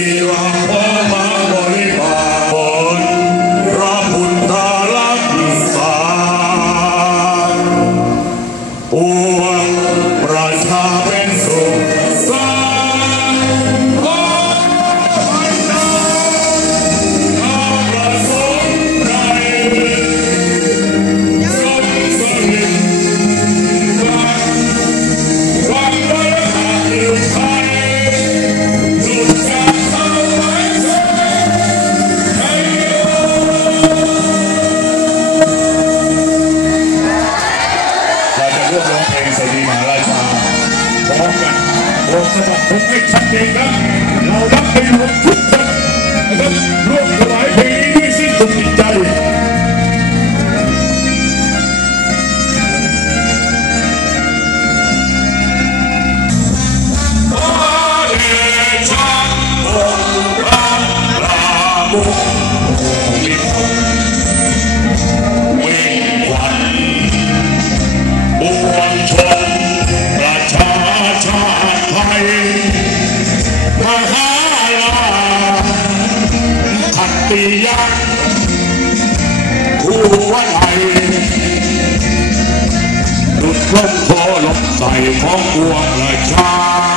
ที่เเราจะรวบรวมเพลงสตรีมหาราชาพร้อมกันโอ้สมัครผมใตียะคู่วันไหลดุดร่มโพลบใส่ของปวงและชา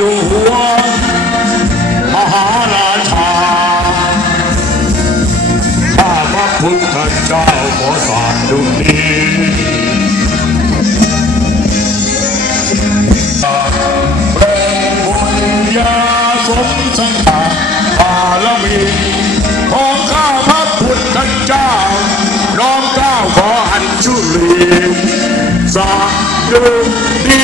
อยู่หัวมหาราชาข้าพระพุทธเจ้าขอสาธุนี้เป็นบุญญาสมสังฆาบารมีของข้าพระพุทธเจ้าน้อมก้าวขออัญชุลีสาธุดี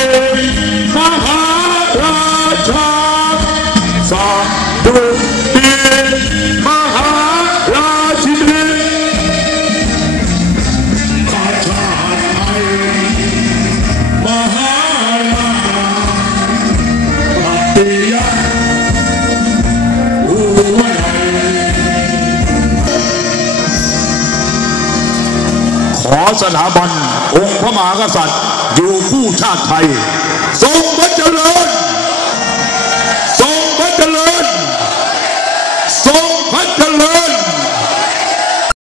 สถาบัน องค์พระมหากษัตริย์ อยู่คู่ชาติไทย ทรงพระเจริญ ทรงพระเจริญ